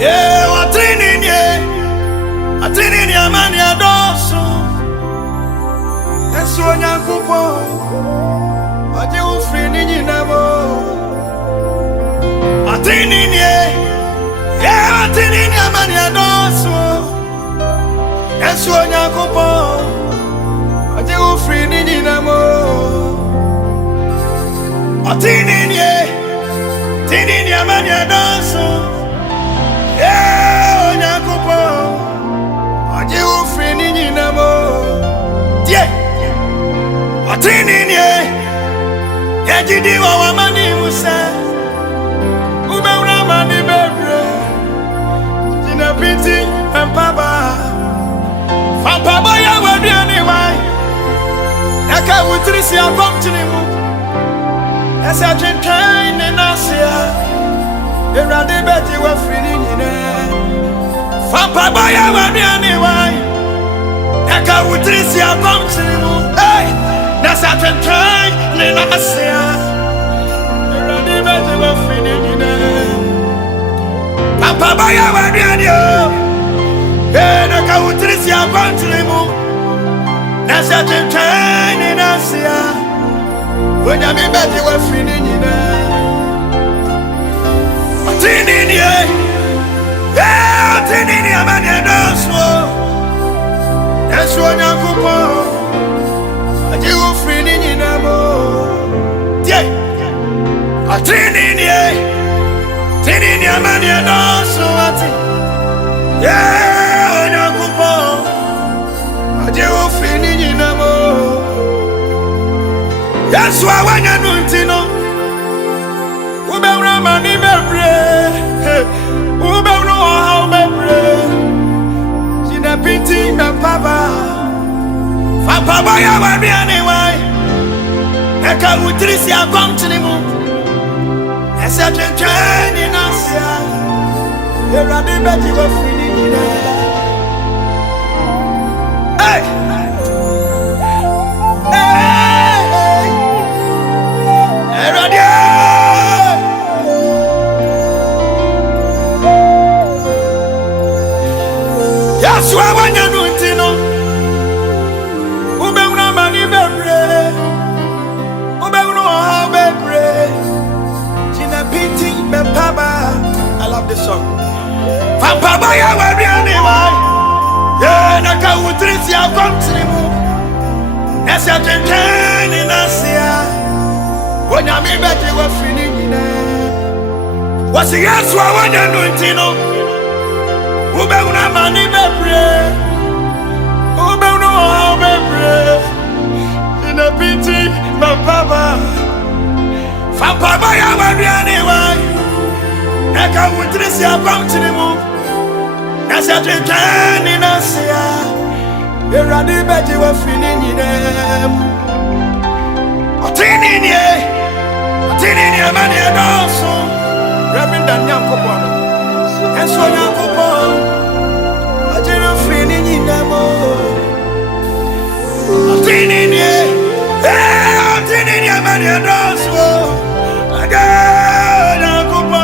Yeah, Otenenii amani adoso. Yesu onyankopɔ, ɔgye wo firi ne nyinam o. Otenenii, yeah, Otenenii amani adoso. Yesu onyankopɔ, ɔgye wo firi ne nyinam o. Otenenii, Otenenii amani adoso. Yeah, onyankopɔ, ɔgye wo firi ne nyinam o. Yeah, Otenenii, yɛgyidi wɔ w'amane mu sɛ wobɛwura amane bebree. Gyina piti mpaba, fa mpabɔ yɛ w'aduane wan. Yɛka wo tiri si akɔmkyene mu, ɛsɛ twentwɛn ne n'asea. Ewurade bɛgye wo afiri ne nyinaa. Fa mpabɔ yɛ w'aduane wan. Yɛka wo tiri si akɔmkyene mu, ɛsɛ twentwɛn ne n'asea. Ewurade bɛgye wo afiri ne nyinaa. Fa mpabɔ yɛ w'aduane o. Yɛka wo tiri si akɔmkyene mu, ɛsɛ twentwɛn ne n'asea. Onyame bɛgye wo afiri ne nyinaa. Otenenii, yeah, Otenenii amani adoso. Yesu onyankopɔ, ɔgye wo firi ne nyinam o. Yeah, Otenenii, Otenenii amani adoso ati. Yeah, onyankopɔ, ɔgye wo firi ne nyinam o. Yesu awanya no ntino, wobɛwura amane bebree. Wobɛwura ɔhaw bebree. Gyina piti mpaba, fa mpabɔ yɛ w'aduane wan. Yɛka wo tiri si akɔmkyene mu, ɛsɛ twentwɛn ne n'asea. Ewurade bɛgye wo afiri ne nyinaa. Hey! Hey! Ewurade! Yesu awanya no ntino, wobɛwura amane bebree. Wobɛwura ɔhaw bebree. Gyina piti mpaba. I love this song. Fa mpabɔ yɛ w'aduane wan. Yɛka wo tiri si akɔmkyene mu, ɛsɛ twentwɛn ne n'asea. Onyame bɛgye wo afiri ne nyinaa. Wɔse Yesu awanya no ntino, wobɛwura amane bebree. Wobɛwura ɔhaw bebree. Gyina piti mpaba. Fa mpabɔ yɛ w'aduane wan. Yɛka wo tiri si akɔmkyene mu, ɛsɛ twentwɛn ne n'asea. Ewurade bɛgye wo afiri ne nyinaa. Otenenii, Otenenii amani adoso. Reverend Nyankopɔ, Yesu onyankopɔ, ɔgye wo firi ne nyinam o. Otenenii, Otenenii amani adoso. Ɔgye onyankopɔ,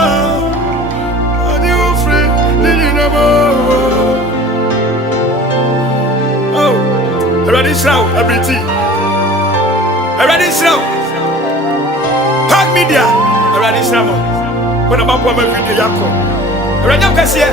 ɔgye wo firi ne nyinam o. Oh, Ewurade nhyira wo abiriti. Ewurade nhyira wo. Park media, Ewurade nhyira mo. When I'm up on my video, Yako. Ewurade akɛseɛ.